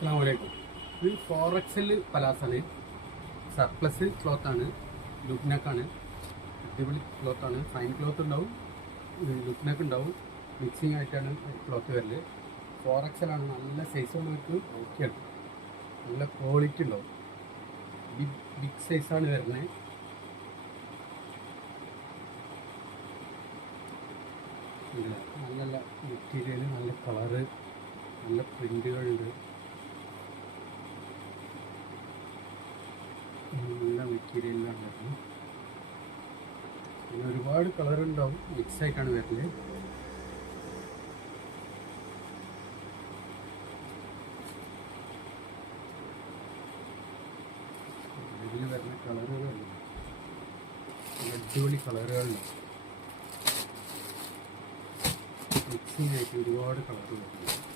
അസ്സലാമലൈക്കും. ഇത് 4XL പലാസാണ്. Surplus ക്ലോത്താണ്, look നെക്കാണ്. അടിപൊളി ക്ലോത്താണ്. ഫൈൻ ക്ലോത്ത് ഉണ്ടാവും, ലുക്ക് നെക്ക് ഉണ്ടാവും. മിക്സിങ് ആയിട്ടാണ് ക്ലോത്ത് വരല്. 4XL ആണ്. നല്ല സൈസുള്ളവർക്ക് ഓക്കെയാണ്. നല്ല ക്വാളിറ്റി ഉണ്ടാവും. ബിഗ് സൈസാണ് വരുന്നത്. നല്ല നല്ല മെറ്റീരിയൽ, നല്ല കളറ്, നല്ല പ്രിന്റുകളുണ്ട്. നല്ല മെറ്റീരിയലിലാണ് വരുന്നത്. പിന്നെ ഒരുപാട് കളറുണ്ടാവും, മിക്സ് ആയിട്ടാണ് വരുന്നത്. ഇതിൽ വരുന്ന കളറുകളുണ്ട്, അടിപൊളി കളറുകളുണ്ട്. മിക്സിങ് ആയിട്ട് ഒരുപാട് കളർ വരുന്നുണ്ട്.